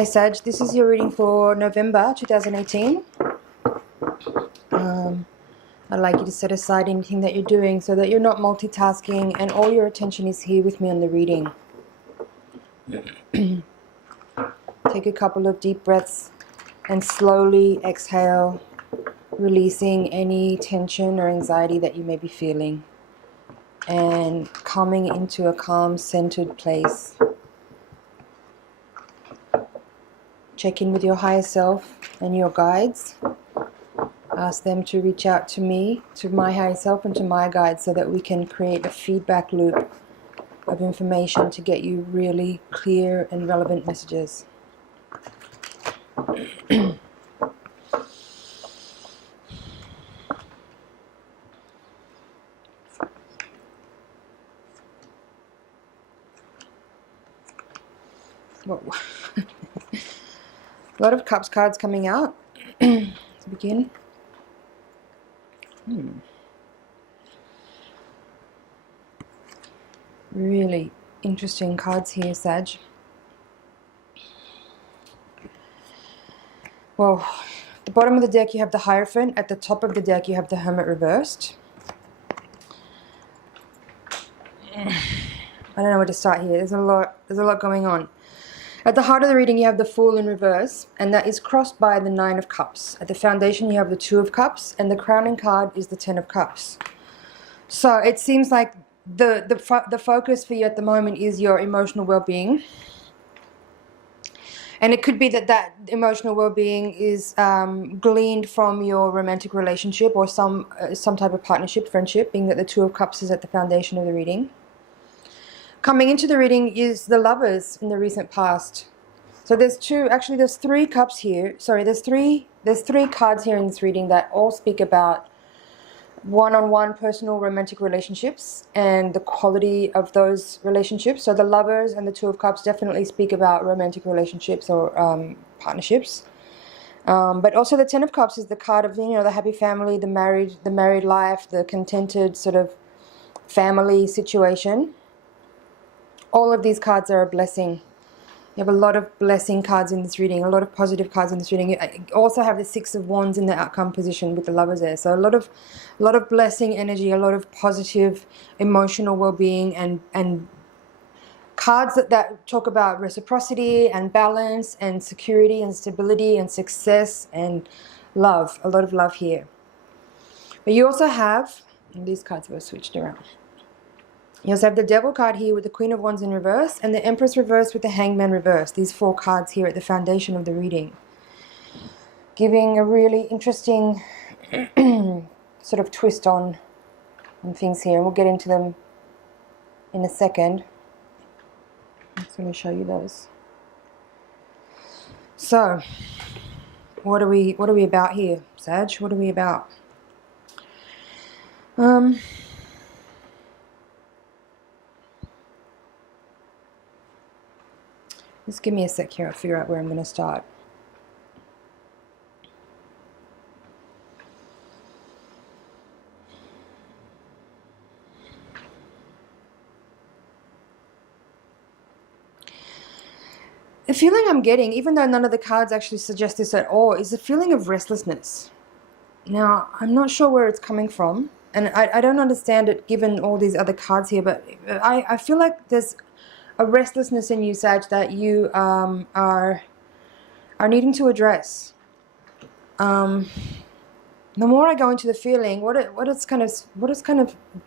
Hi Sag, this is your reading for November 2018. I'd like you to set aside anything that you're doing so that you're not multitasking and all your attention is here with me on the reading. Take a couple of deep breaths and slowly exhale, releasing any tension or anxiety that you may be feeling and coming into a calm, centered place. Check in with your higher self and your guides. Ask them to reach out to me, to my higher self and to my guides so that we can create a feedback loop of information to get you really clear and relevant messages. Whoa. A lot of Cups cards coming out to begin. Really interesting cards here, Sag. Well, at the bottom of the deck you have the Hierophant. At the top of the deck you have the Hermit reversed. I don't know where to start here. There's a lot going on. At the heart of the reading you have the Fool in reverse, and that is crossed by the Nine of Cups. At the foundation you have the Two of Cups, and the crowning card is the Ten of Cups. So it seems like the focus for you at the moment is your emotional well-being. And it could be that emotional well-being is gleaned from your romantic relationship or some type of partnership, friendship, being that the Two of Cups is at the foundation of the reading. Coming into the reading is the Lovers in the recent past. So there's three cups here. Sorry, there's three cards here in this reading that all speak about one-on-one personal romantic relationships and the quality of those relationships. So the Lovers and the Two of Cups definitely speak about romantic relationships or partnerships. But also the Ten of Cups is the card of, the happy family, the married life, the contented sort of family situation. All of these cards are a blessing. You have a lot of blessing cards in this reading, a lot of positive cards in this reading. You also have the Six of Wands in the outcome position with the Lovers there. So a lot of blessing energy, a lot of positive emotional well-being and cards that talk about reciprocity and balance and security and stability and success and love. A lot of love here. But you also have, and these cards were switched around. You also have the Devil card here with the Queen of Wands in reverse and the Empress reversed with the Hangman reversed. These four cards here at the foundation of the reading. Giving a really interesting sort of twist on things here. And we'll get into them in a second. I'm just going to show you those. So, what are we about here, Sag? What are we about? Just give me a sec here, I'll figure out where I'm going to start. The feeling I'm getting, even though none of the cards actually suggest this at all, is a feeling of restlessness. Now, I'm not sure where it's coming from, and I don't understand it given all these other cards here, but I feel like there's a restlessness in you, Sag, that you are needing to address. The more I go into the feeling, what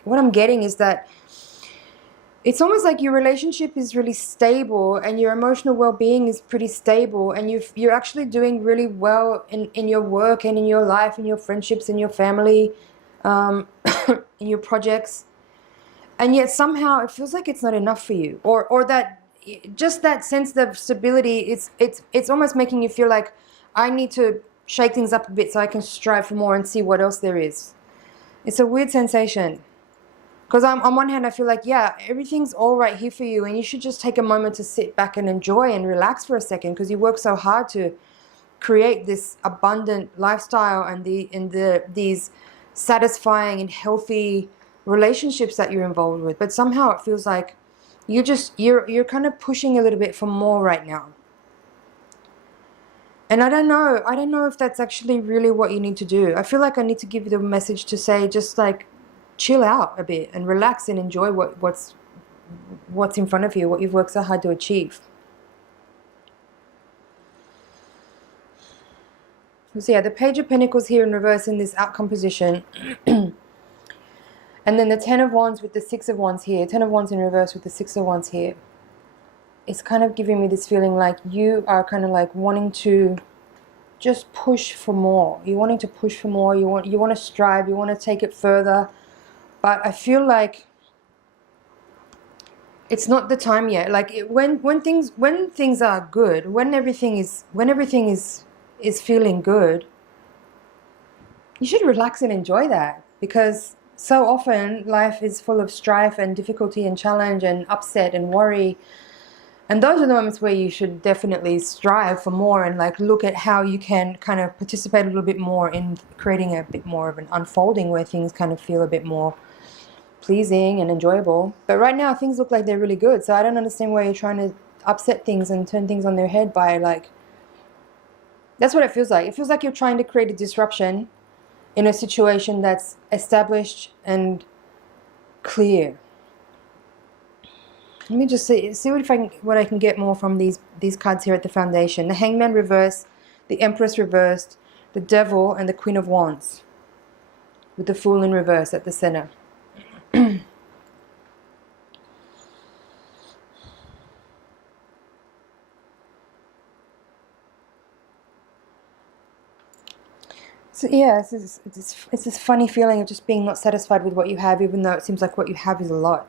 I'm getting is that it's almost like your relationship is really stable and your emotional well-being is pretty stable, and you're actually doing really well in your work and in your life, in your friendships, in your family, in your projects. And yet somehow it feels like it's not enough for you, or that just that sense of stability, it's almost making you feel like I need to shake things up a bit so I can strive for more and see what else there is. It's a weird sensation. Because on one hand I feel like, yeah, everything's all right here for you and you should just take a moment to sit back and enjoy and relax for a second, because you work so hard to create this abundant lifestyle and these satisfying and healthy relationships that you're involved with. But somehow it feels like you're kind of pushing a little bit for more right now. And I don't know if that's actually really what you need to do. I feel like I need to give you the message to say, just like chill out a bit and relax and enjoy what's in front of you, what you've worked so hard to achieve. So yeah, the Page of Pentacles here in reverse in this outcome position. And then the Ten of Wands with the Six of Wands here. Ten of Wands in reverse with the Six of Wands here. It's kind of giving me this feeling like you are kind of like wanting to just push for more. You're wanting to push for more. You want to strive. You want to take it further. But I feel like it's not the time yet. Like when things are good, when everything is feeling good, you should relax and enjoy that, because so often life is full of strife and difficulty and challenge and upset and worry. And those are the moments where you should definitely strive for more and like look at how you can kind of participate a little bit more in creating a bit more of an unfolding where things kind of feel a bit more pleasing and enjoyable. But right now things look like they're really good. So I don't understand why you're trying to upset things and turn things on their head by like, that's what it feels like. It feels like you're trying to create a disruption in a situation that's established and clear. Let me just see what I can get more from these cards here at the foundation. The Hangman reversed, the Empress reversed, the Devil, and the Queen of Wands, with the Fool in reverse at the center. So yeah, it's this funny feeling of just being not satisfied with what you have, even though it seems like what you have is a lot.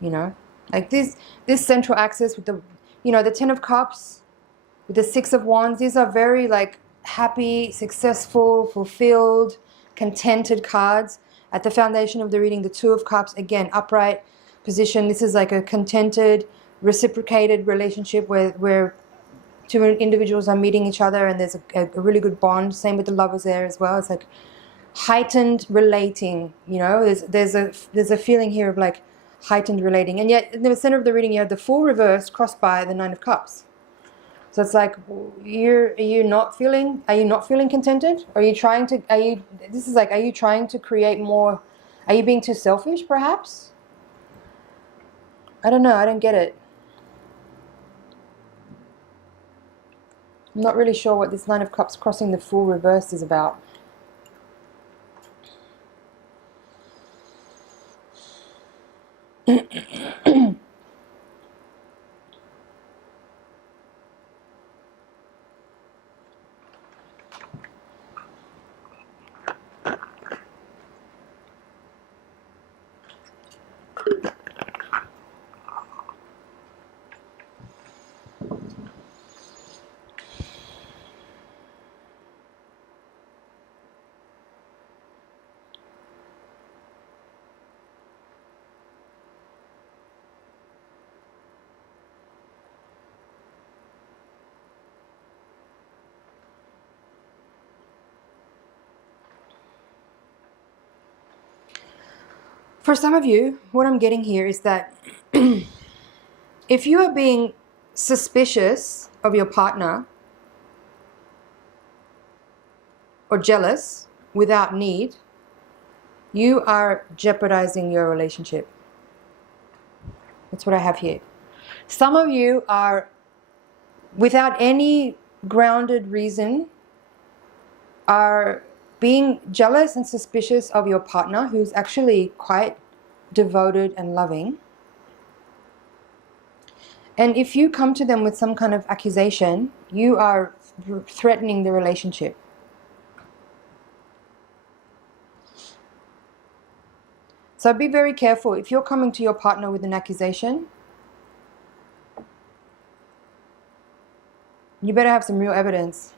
You know, like this central axis with the, you know, the Ten of Cups with the Six of Wands. These are very like happy, successful, fulfilled, contented cards. At the foundation of the reading, the Two of Cups, again, upright position. This is like a contented, reciprocated relationship where two individuals are meeting each other and there's a really good bond. Same with the Lovers there as well. It's like heightened relating, you know. There's a feeling here of like heightened relating. And yet in the center of the reading you have the Fool reversed crossed by the Nine of Cups. So it's like, are you not feeling contented? Are you trying to create more? Are you being too selfish perhaps? I don't know, I don't get it. I'm not really sure what this Nine of Cups crossing the Fool reversed is about. For some of you, what I'm getting here is that if you are being suspicious of your partner or jealous without need, you are jeopardizing your relationship. That's what I have here. Some of you are, without any grounded reason, are being jealous and suspicious of your partner, who's actually quite devoted and loving. And if you come to them with some kind of accusation, you are threatening the relationship. So be very careful. If you're coming to your partner with an accusation, you better have some real evidence.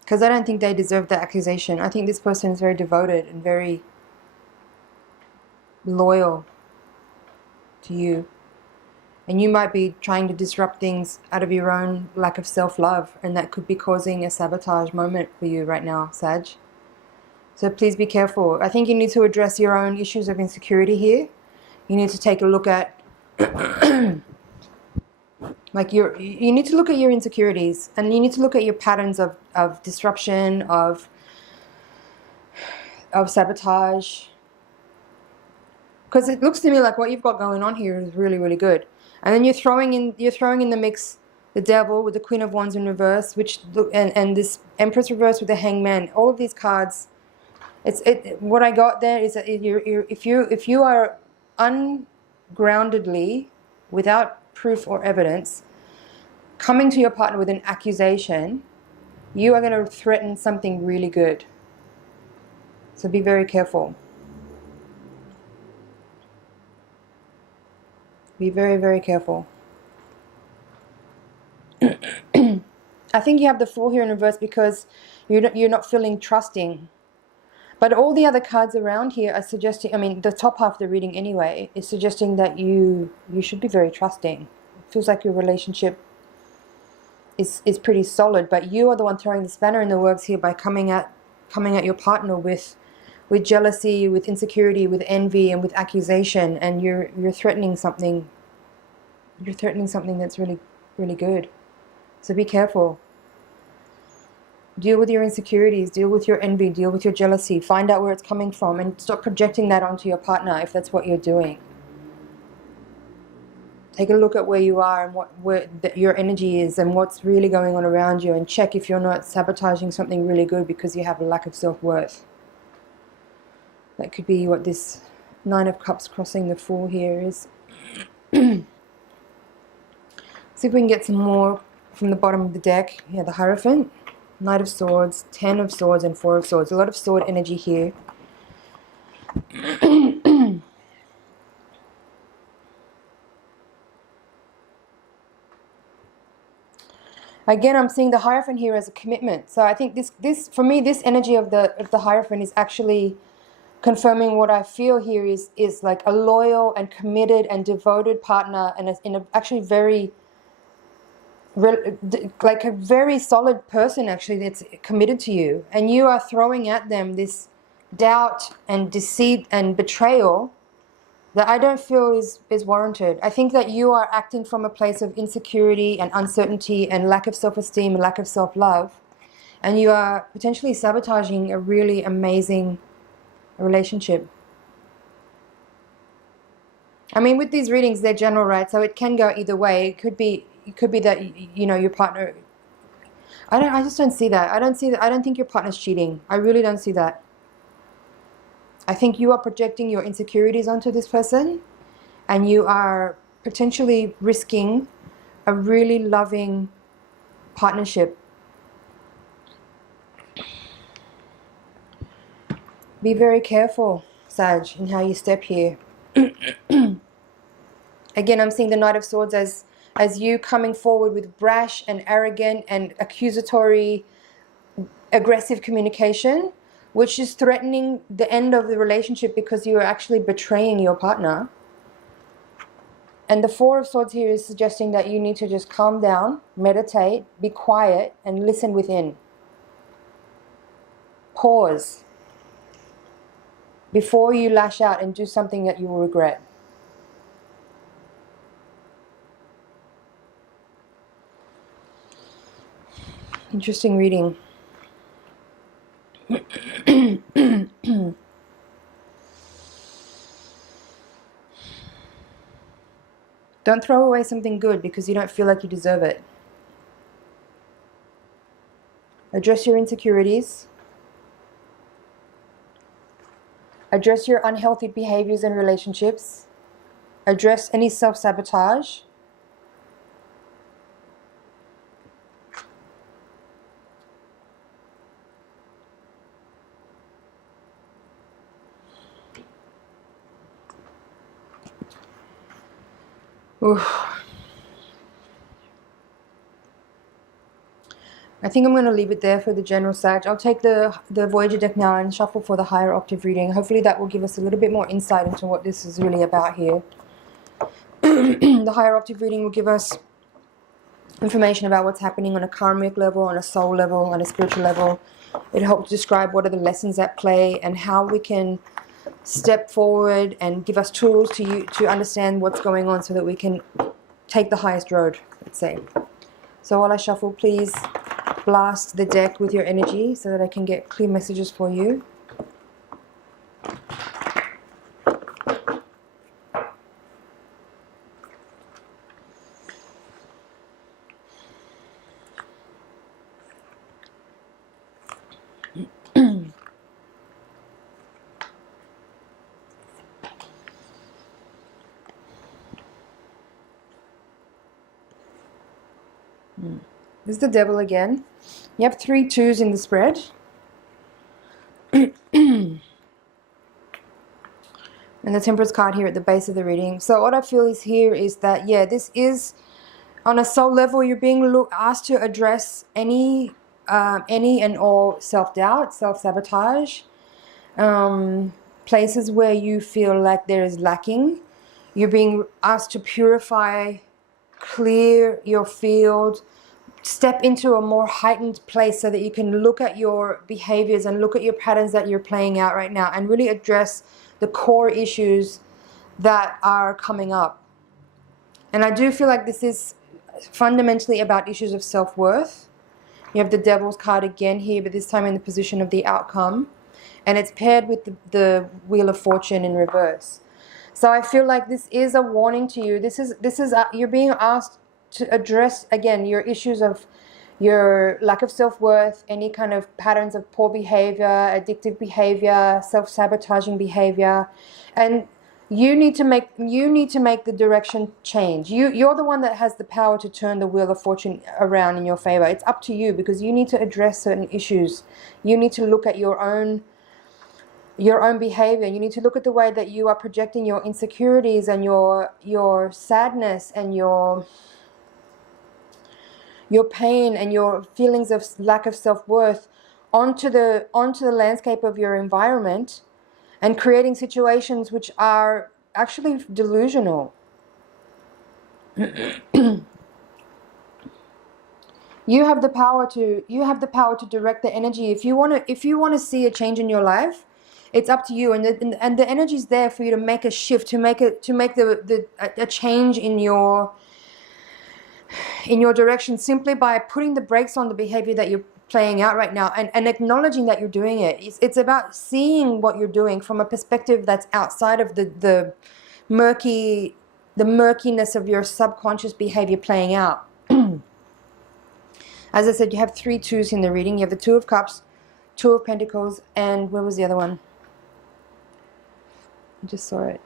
Because I don't think they deserve the accusation. I think this person is very devoted and very loyal to you. And you might be trying to disrupt things out of your own lack of self-love. And that could be causing a sabotage moment for you right now, Sag. So please be careful. I think you need to address your own issues of insecurity here. You need to take a look at like you need to look at your insecurities, and you need to look at your patterns of disruption, of sabotage. Because it looks to me like what you've got going on here is really, really good. And then you're throwing in the mix the Devil with the Queen of Wands in reverse, and this Empress reverse with the Hangman. All of these cards, what I got there is that if you are ungroundedly, without proof or evidence, coming to your partner with an accusation, you are going to threaten something really good. So be very careful. Be very, very careful. I think you have the Fool here in reverse because you're not feeling trusting. But all the other cards around here are suggesting, I mean, the top half of the reading anyway, is suggesting that you should be very trusting. It feels like your relationship is pretty solid, but you are the one throwing the spanner in the works here by coming at your partner with jealousy, with insecurity, with envy, and with accusation, and you're threatening something. You're threatening something that's really, really good. So be careful. Deal with your insecurities, deal with your envy, deal with your jealousy. Find out where it's coming from and stop projecting that onto your partner if that's what you're doing. Take a look at where you are and where your energy is and what's really going on around you, and check if you're not sabotaging something really good because you have a lack of self-worth. That could be what this Nine of Cups crossing the Fool here is. See if we can get some more from the bottom of the deck. Yeah, the Hierophant, Knight of Swords, Ten of Swords, and Four of Swords. A lot of sword energy here. Again, I'm seeing the Hierophant here as a commitment. So I think this for me, this energy of the Hierophant is actually confirming what I feel here is like a loyal and committed and devoted partner, and actually very, like a very solid person actually that's committed to you, and you are throwing at them this doubt and deceit and betrayal that I don't feel is warranted. I think that you are acting from a place of insecurity and uncertainty and lack of self-esteem and lack of self-love, and you are potentially sabotaging a really amazing relationship. I mean, with these readings, they're general, right? So it can go either way. It could be that, you know, your partner, I just don't see that. I don't think your partner's cheating. I really don't see that. I think you are projecting your insecurities onto this person, and you are potentially risking a really loving partnership. Be very careful, Sag, in how you step here. Again, I'm seeing the Knight of Swords as you coming forward with brash and arrogant and accusatory, aggressive communication, which is threatening the end of the relationship because you are actually betraying your partner. And the Four of Swords here is suggesting that you need to just calm down, meditate, be quiet, and listen within. Pause before you lash out and do something that you will regret. Interesting reading. Don't throw away something good because you don't feel like you deserve it. Address your insecurities. Address your unhealthy behaviors and relationships. Address any self-sabotage. Oof. I think I'm going to leave it there for the general Sag. I'll take the Voyager deck now and shuffle for the higher octave reading. Hopefully that will give us a little bit more insight into what this is really about here. The higher octave reading will give us information about what's happening on a karmic level, on a soul level, on a spiritual level. It helps describe what are the lessons at play and how we can step forward and give us tools to understand what's going on so that we can take the highest road, let's say. So while I shuffle, please blast the deck with your energy so that I can get clear messages for you. This is the devil again. You have 3 2s in the spread. And the Temperance card here at the base of the reading. So what I feel is here is that, yeah, this is on a soul level. You're being asked to address any and all self-doubt, self-sabotage, places where you feel like there is lacking. You're being asked to purify, clear your field, step into a more heightened place so that you can look at your behaviors and look at your patterns that you're playing out right now and really address the core issues that are coming up. And I do feel like this is fundamentally about issues of self-worth. You have the Devil's card again here, but this time in the position of the outcome. And it's paired with the Wheel of Fortune in reverse. So I feel like this is a warning to you. This is you're being asked to address, again, your issues of your lack of self-worth, any kind of patterns of poor behavior, addictive behavior, self-sabotaging behavior. And you need to make the direction change. You're the one that has the power to turn the Wheel of Fortune around in your favor. It's up to you, because you need to address certain issues. You need to look at your own behavior. You need to look at the way that you are projecting your insecurities and your sadness and your pain and your feelings of lack of self-worth onto the landscape of your environment, and creating situations which are actually delusional. You have the power to direct the energy. If you want to see a change in your life, it's up to you, and the energy is there for you to make a shift, to make a change in your direction, simply by putting the brakes on the behavior that you're playing out right now, and acknowledging that you're doing it. It's about seeing what you're doing from a perspective that's outside of the murkiness of your subconscious behavior playing out. As I said, you have 3 2s in the reading. You have the 2 of Cups, 2 of Pentacles, and where was the other one? I just saw it.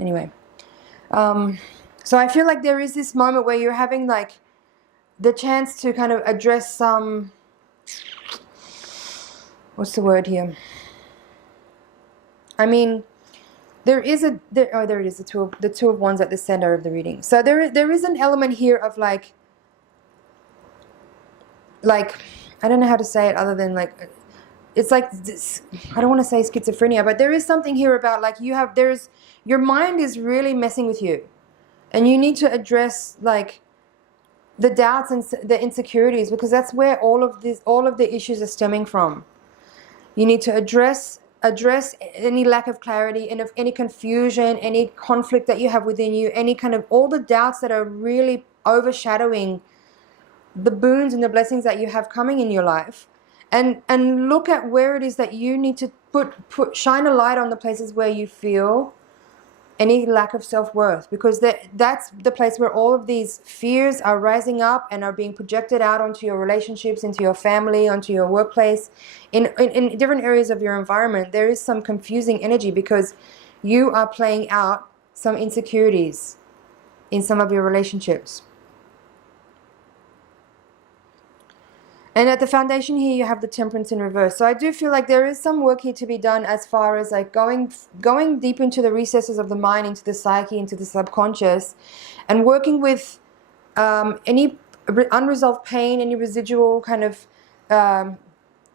Anyway. So I feel like there is this moment where you're having like the chance to kind of address some, what's the word here? I mean, there it is, the two of Wands at the center of the reading. So there is an element here of like I don't know how to say it other than like, it's like this, I don't want to say schizophrenia, but there is something here about like your mind is really messing with you, and you need to address like the doubts and the insecurities, because that's where all of the issues are stemming from. You need to address any lack of clarity, and any confusion, any conflict that you have within you, any kind of all the doubts that are really overshadowing the boons and the blessings that you have coming in your life. And look at where it is that you need to shine a light on the places where you feel any lack of self-worth, because that's the place where all of these fears are rising up and are being projected out onto your relationships, into your family, onto your workplace, in different areas of your environment. There is some confusing energy because you are playing out some insecurities in some of your relationships. And at the foundation here, you have the Temperance in reverse. So I do feel like there is some work here to be done as far as like going deep into the recesses of the mind, into the psyche, into the subconscious, and working with any unresolved pain, any residual kind of,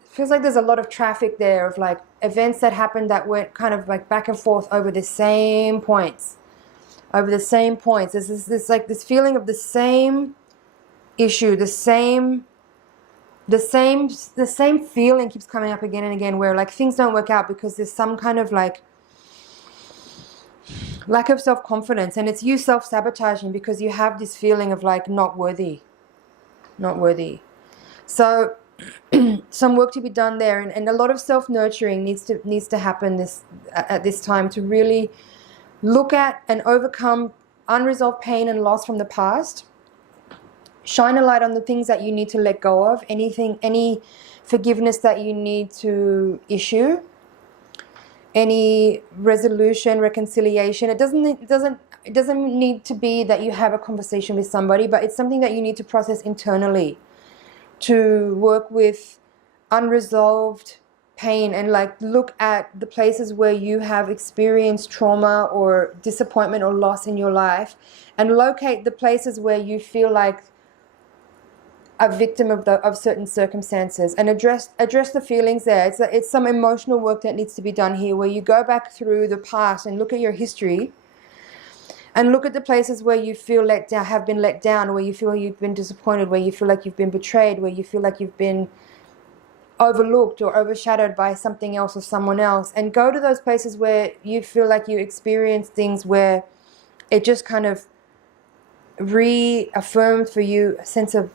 feels like there's a lot of traffic there of like events that happened that went kind of like back and forth over the same points. over the same points. There's this like this feeling of the same issue, the same feeling keeps coming up again and again, where like things don't work out because there's some kind of like lack of self-confidence, and it's you self-sabotaging because you have this feeling of like not worthy. So some work to be done there, and a lot of self-nurturing needs to happen at this time, to really look at and overcome unresolved pain and loss from the past. Shine a light on the things that you need to let go of, any forgiveness that you need to issue, any resolution, reconciliation. It doesn't need to be that you have a conversation with somebody, but it's something that you need to process internally, to work with unresolved pain and like look at the places where you have experienced trauma or disappointment or loss in your life, and locate the places where you feel like a victim of certain circumstances, and address the feelings there. It's some emotional work that needs to be done here, where you go back through the past and look at your history, and look at the places where you feel have been let down, where you feel you've been disappointed, where you feel like you've been betrayed, where you feel like you've been overlooked or overshadowed by something else or someone else, and go to those places where you feel like you experience things where it just kind of reaffirmed for you a sense of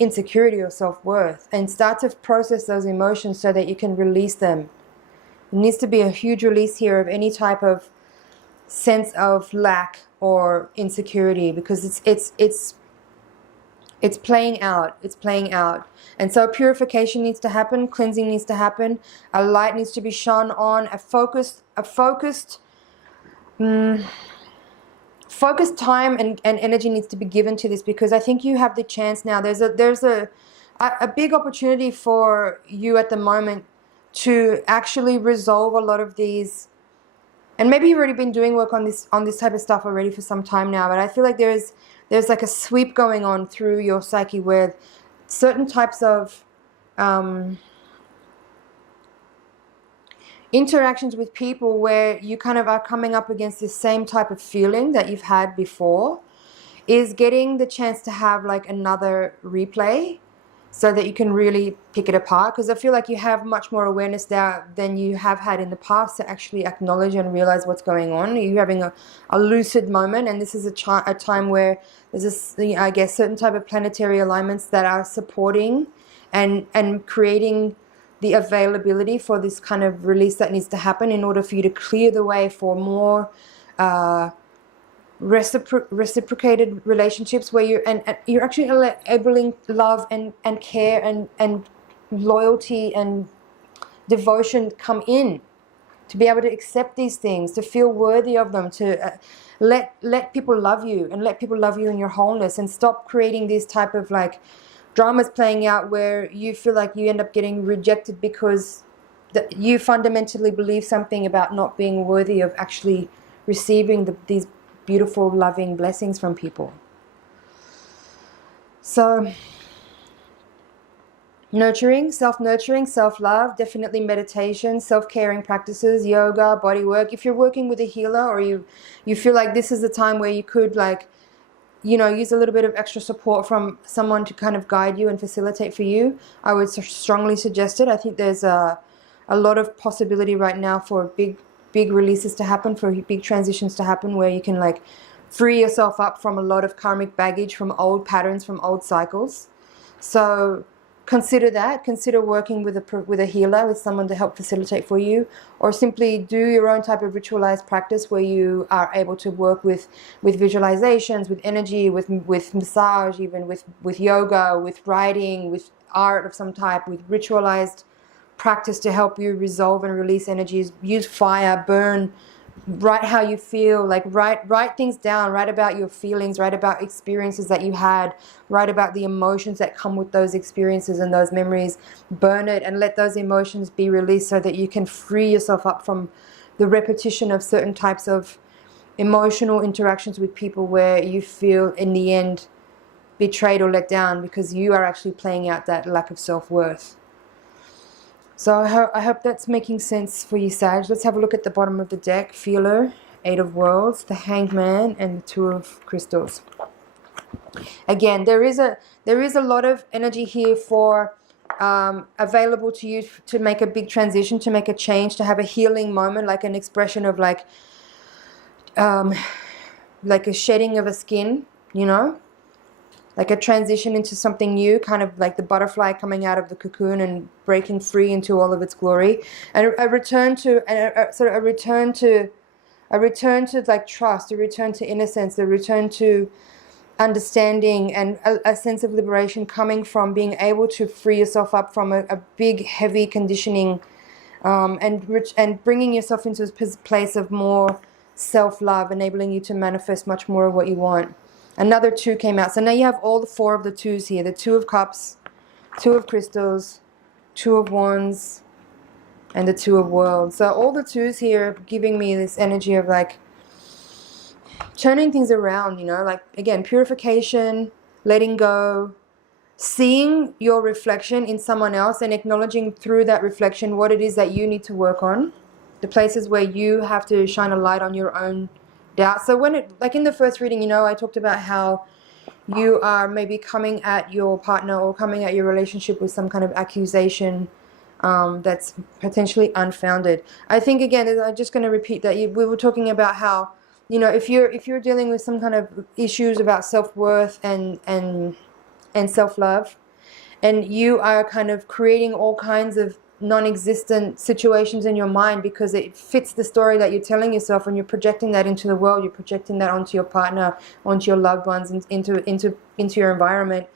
insecurity or self-worth, and start to process those emotions so that you can release them. There needs to be a huge release here of any type of sense of lack or insecurity, because it's playing out. And so purification needs to happen, cleansing needs to happen, a light needs to be shone on, a focused time and energy needs to be given to this, because I think you have the chance now. There's a big opportunity for you at the moment to actually resolve a lot of these. And maybe you've already been doing work on this type of stuff already for some time now, but I feel like there's like a sweep going on through your psyche where certain types of interactions with people where you kind of are coming up against this same type of feeling that you've had before is getting the chance to have like another replay, so that you can really pick it apart. Because I feel like you have much more awareness now than you have had in the past to actually acknowledge and realize what's going on. You're having a lucid moment, and this is a time where there's this, I guess, certain type of planetary alignments that are supporting and creating the availability for this kind of release that needs to happen in order for you to clear the way for more reciprocated relationships, where you're actually enabling love and care and loyalty and devotion come in, to be able to accept these things, to feel worthy of them, to let people love you, and let people love you in your wholeness, and stop creating these type of like dramas playing out where you feel like you end up getting rejected because you fundamentally believe something about not being worthy of actually receiving these beautiful, loving blessings from people. So nurturing, self-love, definitely meditation, self-caring practices, yoga, body work. If you're working with a healer, or you feel like this is the time where you could like, use a little bit of extra support from someone to kind of guide you and facilitate for you, I would strongly suggest it. I think there's a lot of possibility right now for big releases to happen, for big transitions to happen, where you can like free yourself up from a lot of karmic baggage, from old patterns, from old cycles. So consider that. Consider working with a healer, with someone to help facilitate for you, or simply do your own type of ritualized practice where you are able to work with visualizations, with energy, with massage, even with yoga, with writing, with art of some type, with ritualized practice to help you resolve and release energies. Use fire, burn, write how you feel, like write things down, write about your feelings, write about experiences that you had, write about the emotions that come with those experiences and those memories. Burn it and let those emotions be released, so that you can free yourself up from the repetition of certain types of emotional interactions with people where you feel in the end betrayed or let down because you are actually playing out that lack of self-worth. So I hope that's making sense for you, Sag. Let's have a look at the bottom of the deck, feeler, Eight of Worlds, the Hanged Man, and the Two of Crystals. Again, there is a lot of energy here for available to you to make a big transition, to make a change, to have a healing moment, like an expression of like a shedding of a skin, you know, like a transition into something new, kind of like the butterfly coming out of the cocoon and breaking free into all of its glory, and a return to like trust, a return to innocence, a return to understanding, and a sense of liberation coming from being able to free yourself up from a big heavy conditioning, and bringing yourself into a place of more self-love, enabling you to manifest much more of what you want. Another two came out, so now you have all the four of the twos here: the Two of Cups, Two of Crystals, Two of Wands, and the Two of Worlds. So all the twos here are giving me this energy of like turning things around, you know, like again, purification, letting go, seeing your reflection in someone else and acknowledging through that reflection what it is that you need to work on, the places where you have to shine a light on your own doubt. So when it, like in the first reading, you know, I talked about how you are maybe coming at your partner or coming at your relationship with some kind of accusation that's potentially unfounded. I think again, I'm just going to repeat that we were talking about how, you know, if you're dealing with some kind of issues about self-worth and self-love, and you are kind of creating all kinds of non-existent situations in your mind because it fits the story that you're telling yourself, and you're projecting that into the world, you're projecting that onto your partner, onto your loved ones, into your environment,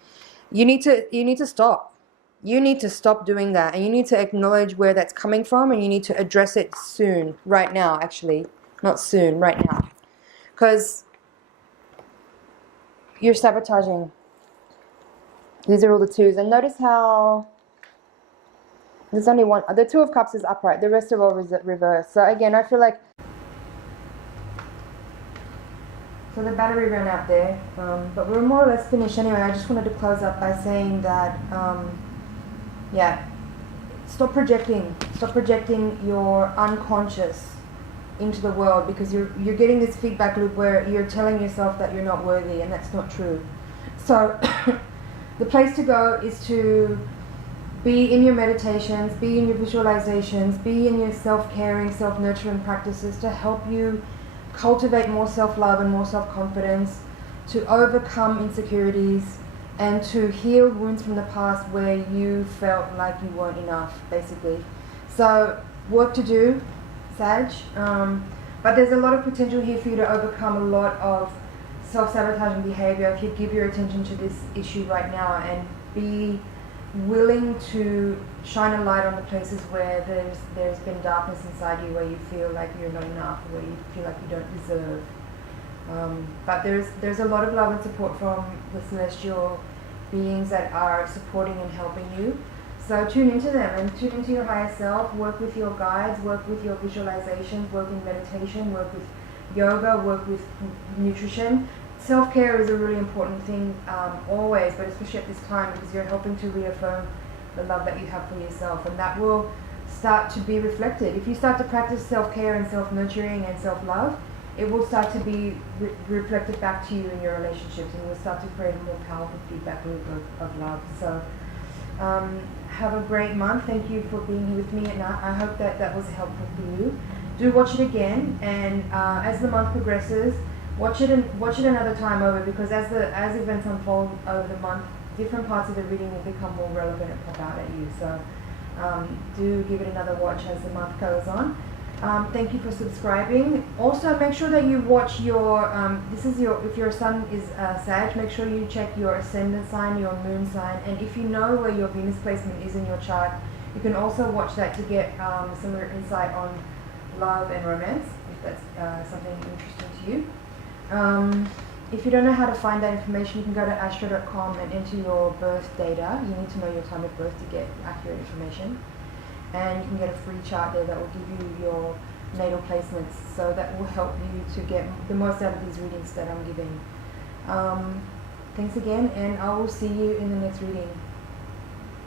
you need to stop. You need to stop doing that, and you need to acknowledge where that's coming from, and you need to address it soon, right now, actually. Not soon, right now. Because you're sabotaging. These are all the twos. And notice how there's only one. The Two of Cups is upright. The rest are all reversed. So again, I feel like... So the battery ran out there. But we're more or less finished anyway. I just wanted to close up by saying that, yeah, stop projecting. Stop projecting your unconscious into the world, because you're getting this feedback loop where you're telling yourself that you're not worthy, and that's not true. So the place to go is to be in your meditations, be in your visualizations, be in your self-caring, self-nurturing practices to help you cultivate more self-love and more self-confidence, to overcome insecurities, and to heal wounds from the past where you felt like you weren't enough, basically. So work to do, Sag, but there's a lot of potential here for you to overcome a lot of self-sabotaging behavior if you give your attention to this issue right now and be willing to shine a light on the places where there's been darkness inside you, where you feel like you're not enough, where you feel like you don't deserve. But there's a lot of love and support from the celestial beings that are supporting and helping you. So tune into them and tune into your higher self, work with your guides, work with your visualizations, work in meditation, work with yoga, work with nutrition. Self-care is a really important thing always, but especially at this time, because you're helping to reaffirm the love that you have for yourself, and that will start to be reflected. If you start to practice self-care and self-nurturing and self-love, it will start to be reflected back to you in your relationships, and you'll start to create a more powerful feedback loop of love. So have a great month. Thank you for being here with me, and I hope that was helpful for you. Do watch it again, and as the month progresses, watch it another time over, because as events unfold over the month, different parts of the reading will become more relevant and pop out at you. So do give it another watch as the month goes on. Thank you for subscribing. Also, make sure that you watch your, if your sun is Sag, make sure you check your ascendant sign, your moon sign, and if you know where your Venus placement is in your chart, you can also watch that to get some insight on love and romance, if that's something interesting to you. If you don't know how to find that information, you can go to astro.com and enter your birth data. You need to know your time of birth to get accurate information. And you can get a free chart there that will give you your natal placements, so that will help you to get the most out of these readings that I'm giving. Thanks again, and I will see you in the next reading.